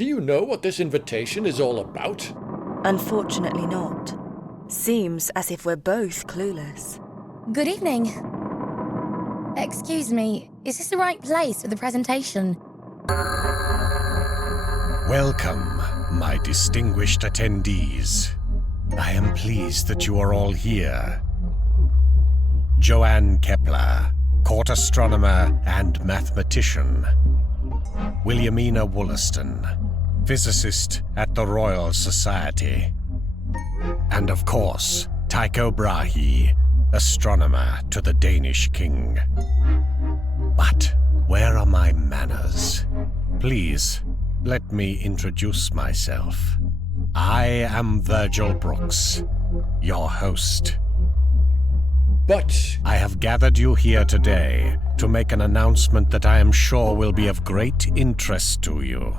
Do you know what this invitation is all about? Unfortunately not. Seems as if we're both clueless. Good evening. Excuse me, is this the right place for the presentation? Welcome, my distinguished attendees. I am pleased that you are all here. Johann Kepler, court astronomer and mathematician. Williamina Wollaston, physicist at the Royal Society. And of course, Tycho Brahe, astronomer to the Danish king. But where are my manners? Please, let me introduce myself. I am Virgil Brooks, your host. But I have gathered you here today to make an announcement that I am sure will be of great interest to you.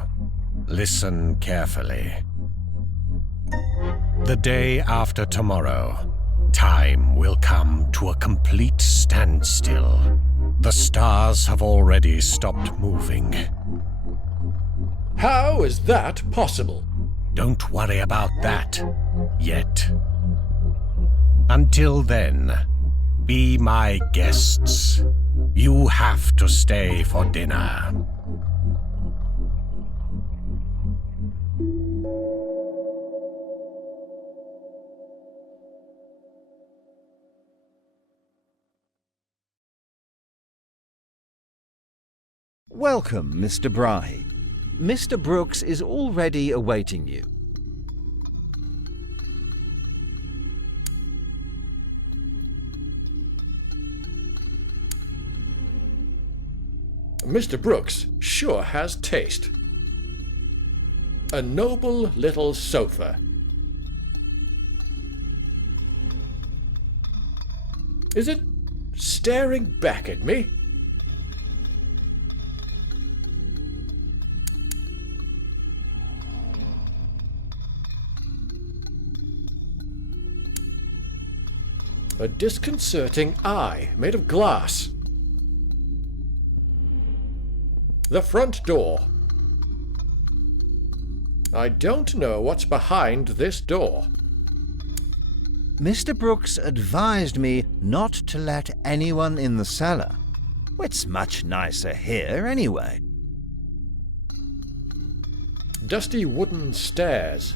Listen carefully. The day after tomorrow, time will come to a complete standstill. The stars have already stopped moving. how is that possible? Don't worry about that yet. Until then, be my guests. You have to stay for dinner. Welcome, Mr. Brahe. Mr. Brooks is already awaiting you. Mr. Brooks sure has taste. A noble little sofa. Is it staring back at me? A disconcerting eye made of glass. The front door. I don't know what's behind this door. Mr. Brooks advised me not to let anyone in the cellar. It's much nicer here anyway. Dusty wooden stairs.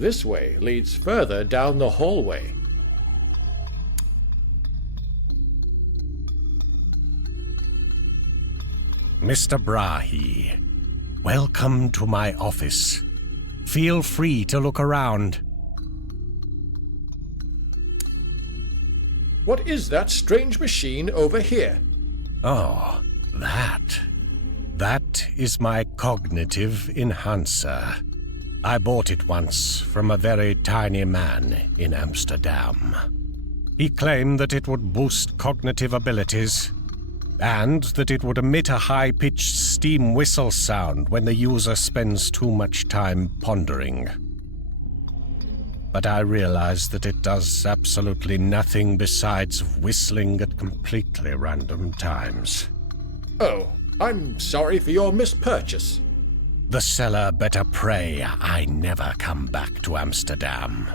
This way leads further down the hallway. Mr. Brahe, welcome to my office. Feel free to look around. What is that strange machine over here? Oh, that. That is my cognitive enhancer. I bought it once from a very tiny man in Amsterdam. He claimed that it would boost cognitive abilities, and that it would emit a high-pitched steam whistle sound when the user spends too much time pondering. But I realized that it does absolutely nothing besides whistling at completely random times. Oh, I'm sorry for your mispurchase. The seller better pray I never come back to Amsterdam.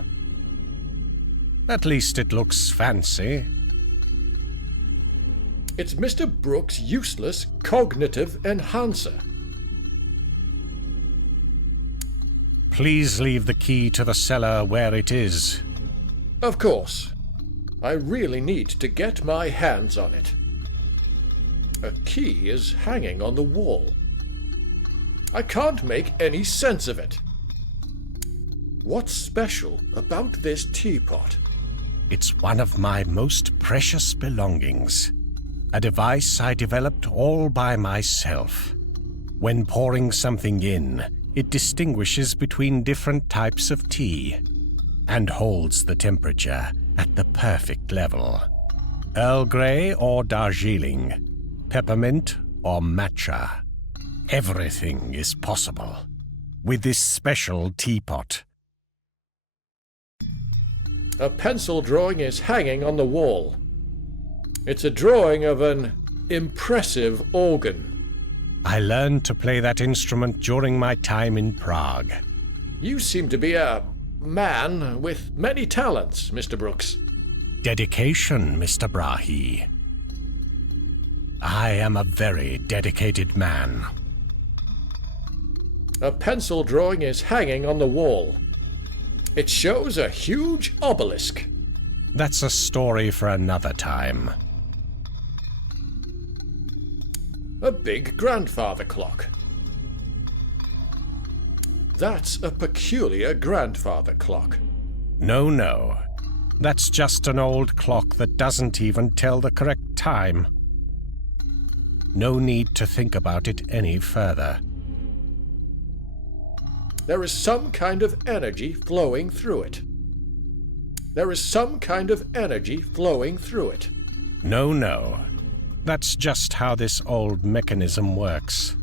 At least it looks fancy. It's Mr. Brooks' useless cognitive enhancer. Please leave the key to the cellar where it is. Of course. I really need to get my hands on it. A key is hanging on the wall. I can't make any sense of it. What's special about this teapot? It's one of my most precious belongings. A device I developed all by myself. When pouring something in, it distinguishes between different types of tea and holds the temperature at the perfect level. Earl Grey or Darjeeling, peppermint or matcha. Everything is possible with this special teapot. A pencil drawing is hanging on the wall. It's a drawing of an impressive organ. I learned to play that instrument during my time in Prague. You seem to be a man with many talents, Mr. Brooks. Dedication, Mr. Brahe. I am a very dedicated man. A pencil drawing is hanging on the wall. It shows a huge obelisk. That's a story for another time. A big grandfather clock. That's a peculiar grandfather clock. No, no. That's just an old clock that doesn't even tell the correct time. No need to think about it any further. There is some kind of energy flowing through it. There is some kind of energy flowing through it. No, no. That's just how this old mechanism works.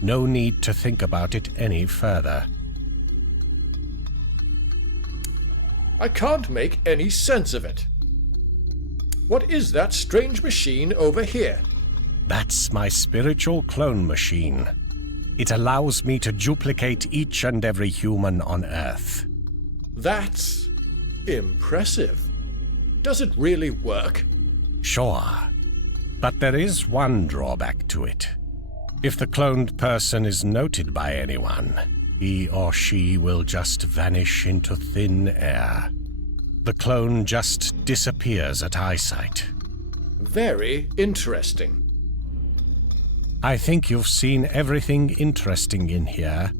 No need to think about it any further. I can't make any sense of it. What is that strange machine over here? That's my spiritual clone machine. It allows me to duplicate each and every human on Earth. That's impressive. Does it really work? Sure. But there is one drawback to it. If the cloned person is noted by anyone, he or she will just vanish into thin air. The clone just disappears at eyesight. Very interesting. I think you've seen everything interesting in here,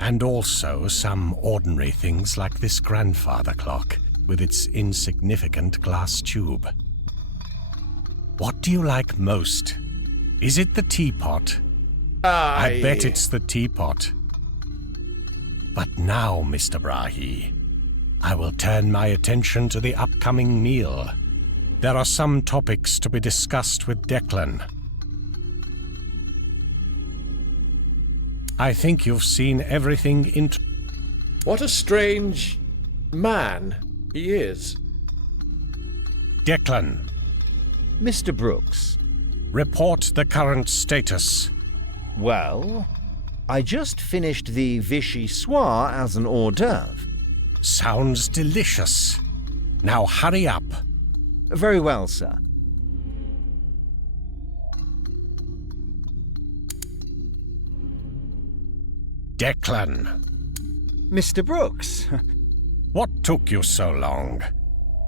and also some ordinary things like this grandfather clock with its insignificant glass tube. What do you like most? Is it the teapot? I bet it's the teapot. But now, Mr. Brahe, I will turn my attention to the upcoming meal. There are some topics to be discussed with Declan. I think you've seen everything What a strange man he is. Declan, Mr. Brooks. report the current status. Well, I just finished the Vichy soir as an hors d'oeuvre. Sounds delicious. Now hurry up. Very well, sir. Declan, Mr. Brooks. what took you so long?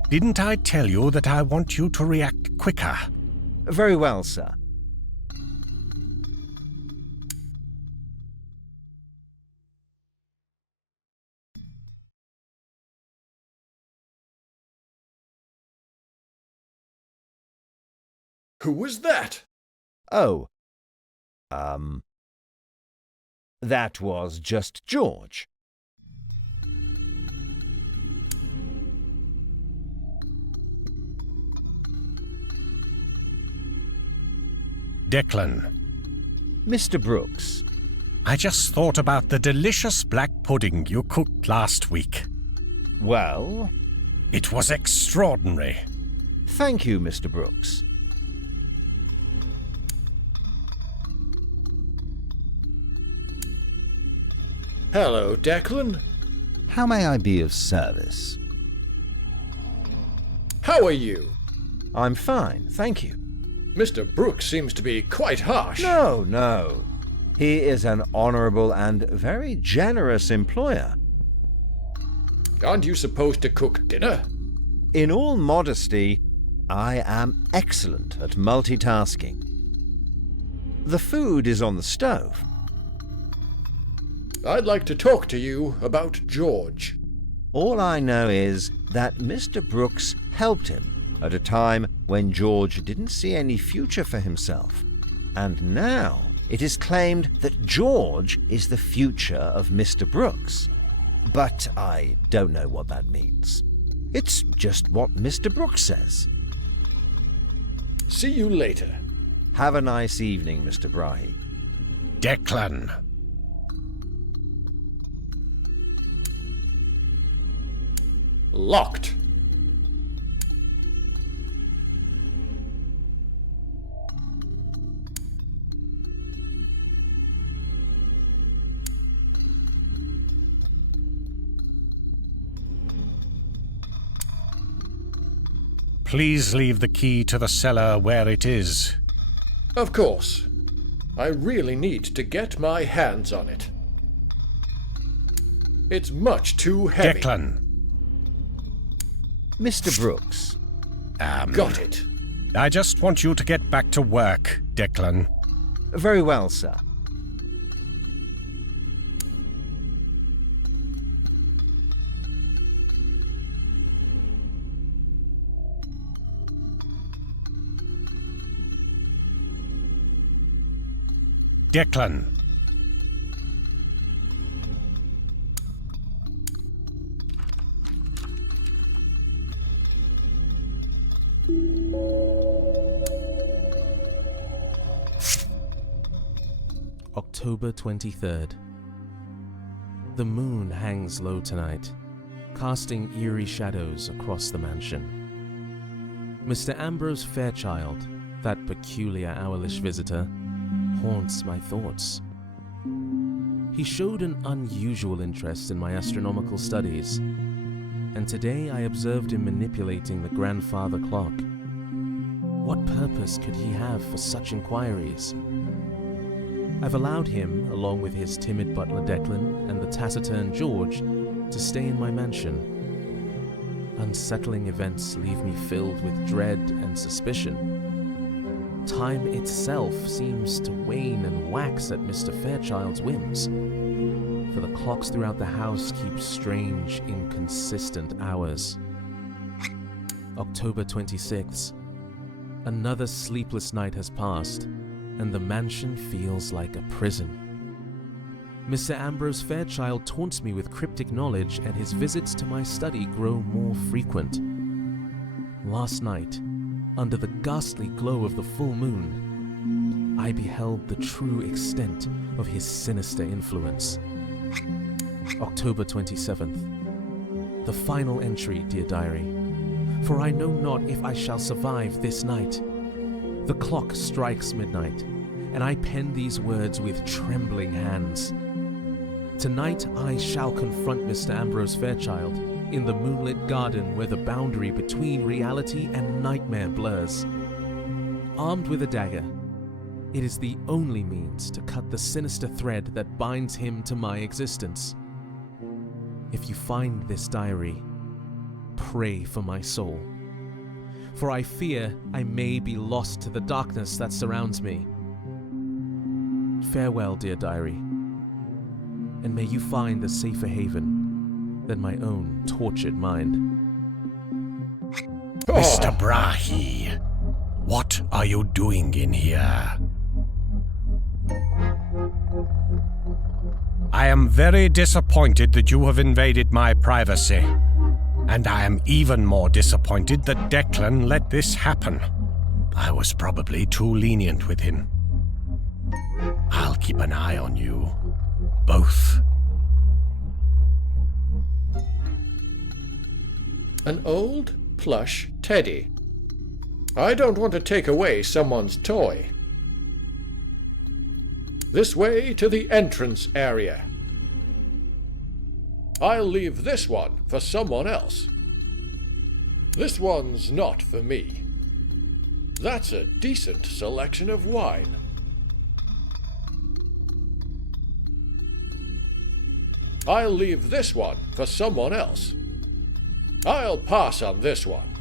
Didn't I tell you that I want you to react quicker? Very well, sir. Who was that? Oh. That was just George. Declan, Mr. Brooks. I just thought about the delicious black pudding you cooked last week. Well, It was extraordinary. thank you, Mr. Brooks. Hello, Declan. How may I be of service? How are you? I'm fine, thank you. Mr. Brooks seems to be quite harsh. No, no. He is an honorable and very generous employer. Aren't you supposed to cook dinner? In all modesty, I am excellent at multitasking. The food is on the stove. I'd like to talk to you about George. All I know is that Mr. Brooks helped him at a time when George didn't see any future for himself. And now it is claimed that George is the future of Mr. Brooks. But I don't know what that means. It's just what Mr. Brooks says. See you later. Have a nice evening, Mr. Brahe. Declan, Locked. Please leave the key to the cellar where it is. Of course. I really need to get my hands on it. It's much too heavy. Declan. Mr. Brooks. Got it. I just want you to get back to work, Declan. Very well, sir. Declan. October 23rd. The moon hangs low tonight, casting eerie shadows across the mansion. Mr. Ambrose Fairchild, that peculiar owlish visitor, haunts my thoughts. He showed an unusual interest in my astronomical studies, and today I observed him manipulating the grandfather clock. What purpose could he have for such inquiries? I've allowed him, along with his timid butler Declan and the taciturn George, to stay in my mansion. Unsettling events leave me filled with dread and suspicion. Time itself seems to wane and wax at Mr. Fairchild's whims, for the clocks throughout the house keep strange, inconsistent hours. October 26th. Another sleepless night has passed, and the mansion feels like a prison. Mr. Ambrose Fairchild taunts me with cryptic knowledge, and his visits to my study grow more frequent. Last night, under the ghastly glow of the full moon, I beheld the true extent of his sinister influence. October 27th. The final entry, dear diary. For I know not if I shall survive this night. The clock strikes midnight, and I pen these words with trembling hands. Tonight I shall confront Mr. Ambrose Fairchild in the moonlit garden where the boundary between reality and nightmare blurs. Armed with a dagger, it is the only means to cut the sinister thread that binds him to my existence. If you find this diary, pray for my soul, for I fear I may be lost to the darkness that surrounds me. Farewell, dear diary, and may you find a safer haven than my own tortured mind. Mr. Brahe, what are you doing in here? I am very disappointed that you have invaded my privacy. And I am even more disappointed that Declan let this happen. I was probably too lenient with him. I'll keep an eye on you, both. An old plush teddy. I don't want to take away someone's toy. This way to the entrance area. I'll leave this one for someone else. This one's not for me. That's a decent selection of wine. I'll leave this one for someone else. I'll pass on this one.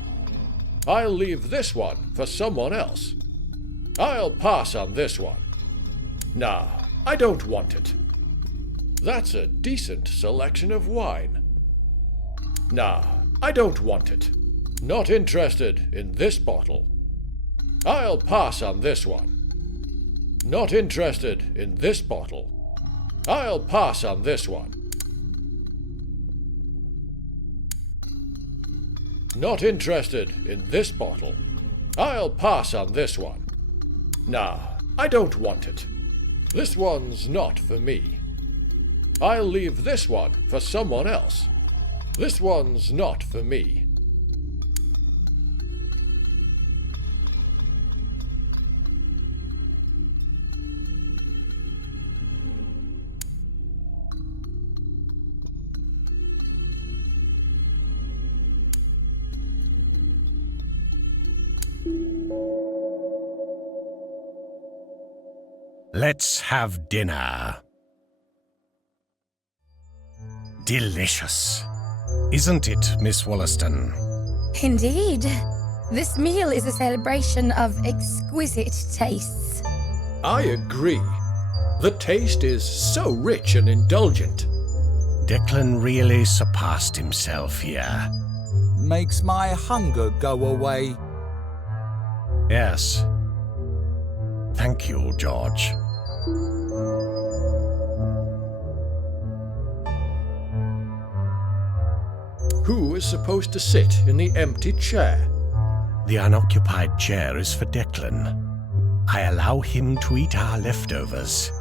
I'll leave this one for someone else. I'll pass on this one. Nah, I don't want it. That's a decent selection of wine. Nah, I don't want it. Not interested in this bottle. I'll pass on this one. Not interested in this bottle. I'll pass on this one. Not interested in this bottle. I'll pass on this one. Nah, I don't want it. This one's not for me. I'll leave this one for someone else. This one's not for me. Let's have dinner. Delicious. Isn't it, Miss Wollaston? Indeed. This meal is a celebration of exquisite tastes. I agree. The taste is so rich and indulgent. Declan really surpassed himself here. Makes my hunger go away. Yes. Thank you, George. Who is supposed to sit in the empty chair? The unoccupied chair is for Declan. I allow him to eat our leftovers.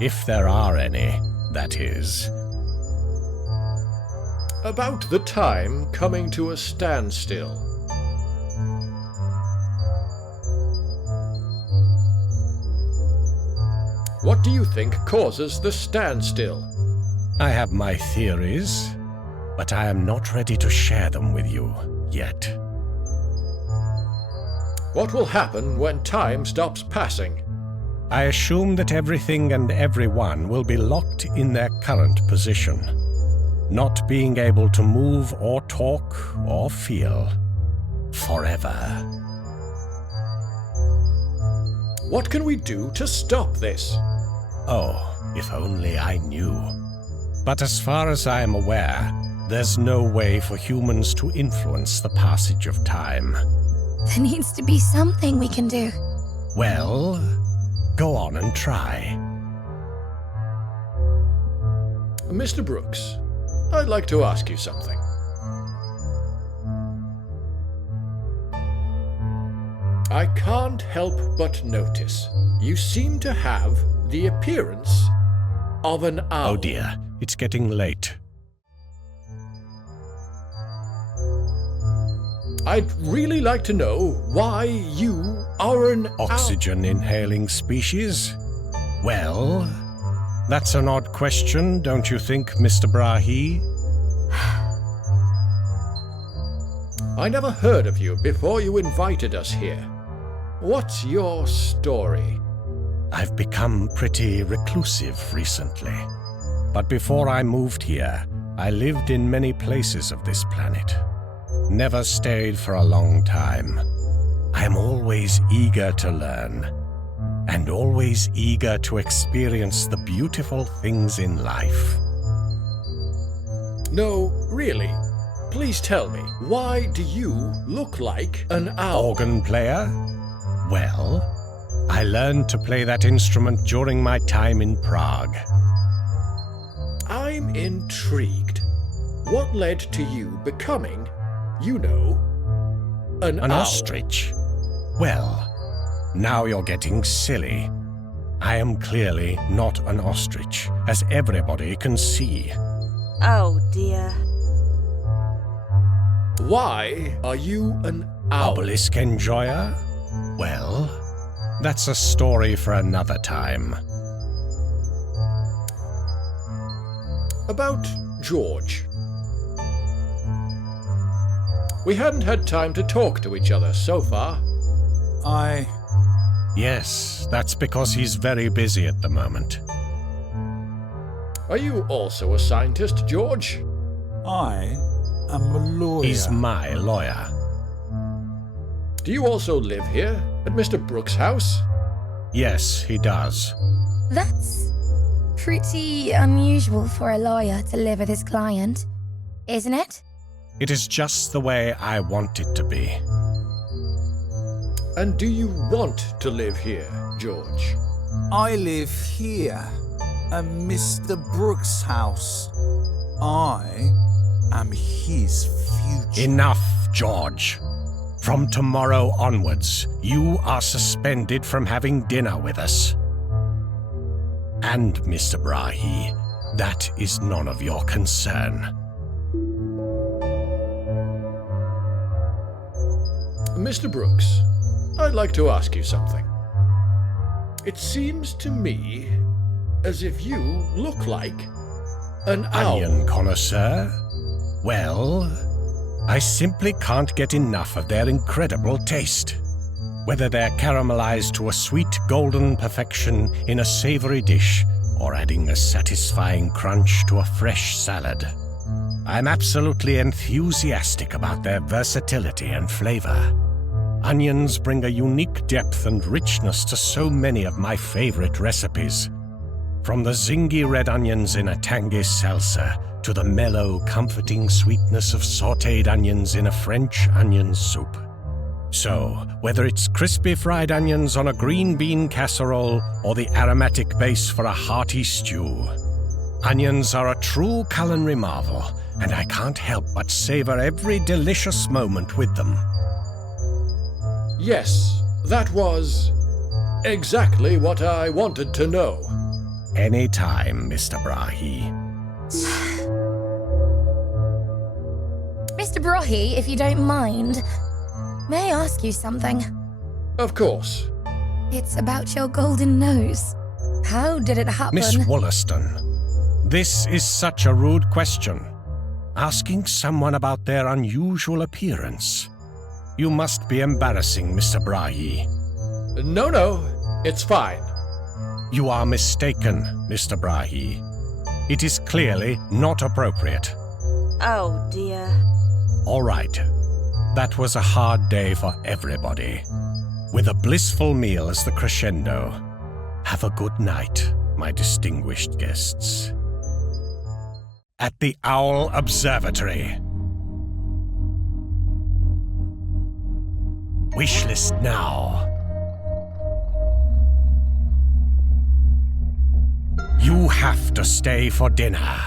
If there are any, that is. About the time coming to a standstill. What do you think causes the standstill? I have my theories, but I am not ready to share them with you yet. What will happen when time stops passing? I assume that everything and everyone will be locked in their current position, not being able to move or talk or feel forever. What can we do to stop this? Oh, if only I knew. But as far as I am aware, there's no way for humans to influence the passage of time. There needs to be something we can do. Well, go on and try. Mr. Brooks, I'd like to ask you something. I can't help but notice you seem to have the appearance of an owl. Oh dear, it's getting late. I'd really like to know why you are an Oxygen-inhaling species? Well, that's an odd question, don't you think, Mr. Brahe? I never heard of you before you invited us here. What's your story? I've become pretty reclusive recently. But before I moved here, I lived in many places of this planet. Never stayed for a long time. I am always eager to learn, and always eager to experience the beautiful things in life. No, really. Please tell me, why do you look like an owl? Organ player? Well, I learned to play that instrument during my time in Prague. I'm intrigued. What led to you becoming, you know, an owl? Ostrich? Well, now you're getting silly. I am clearly not an ostrich, as everybody can see. Oh dear. Why are you an owl? Obelisk enjoyer? Well, that's a story for another time. About George. We hadn't had time to talk to each other so far. Yes, that's because he's very busy at the moment. Are you also a scientist, George? I am a lawyer. He's my lawyer. Do you also live here, at Mr. Brooks' house? Yes, he does. That's pretty unusual for a lawyer to live with his client, isn't it? It is just the way I want it to be. And do you want to live here, George? I live here, at Mr. Brooks' house. I am his future. Enough, George. From tomorrow onwards, you are suspended from having dinner with us. And, Mr. Brahe, that is none of your concern. Mr. Brooks, I'd like to ask you something. It seems to me as if you look like an owl. Onion connoisseur? Well, I simply can't get enough of their incredible taste. whether they're caramelized to a sweet golden perfection in a savory dish or adding a satisfying crunch to a fresh salad. I'm absolutely enthusiastic about their versatility and flavor. Onions bring a unique depth and richness to so many of my favorite recipes. From the zingy red onions in a tangy salsa to the mellow, comforting sweetness of sautéed onions in a French onion soup. So, whether it's crispy fried onions on a green bean casserole or the aromatic base for a hearty stew, onions are a true culinary marvel, and I can't help but savor every delicious moment with them. Yes, that was exactly what I wanted to know. Anytime, Mr. Brahe. Mr. Brahe, if you don't mind, may I ask you something? Of course. It's about your golden nose. How did it happen? Miss Wollaston, this is such a rude question. Asking someone about their unusual appearance. You must be embarrassing, Mr. Brahe. No, it's fine. You are mistaken, Mr. Brahe. It is clearly not appropriate. Oh dear. All right. That was a hard day for everybody. With a blissful meal as the crescendo. Have a good night, my distinguished guests. At the Owl Observatory. Wishlist now. You have to stay for dinner.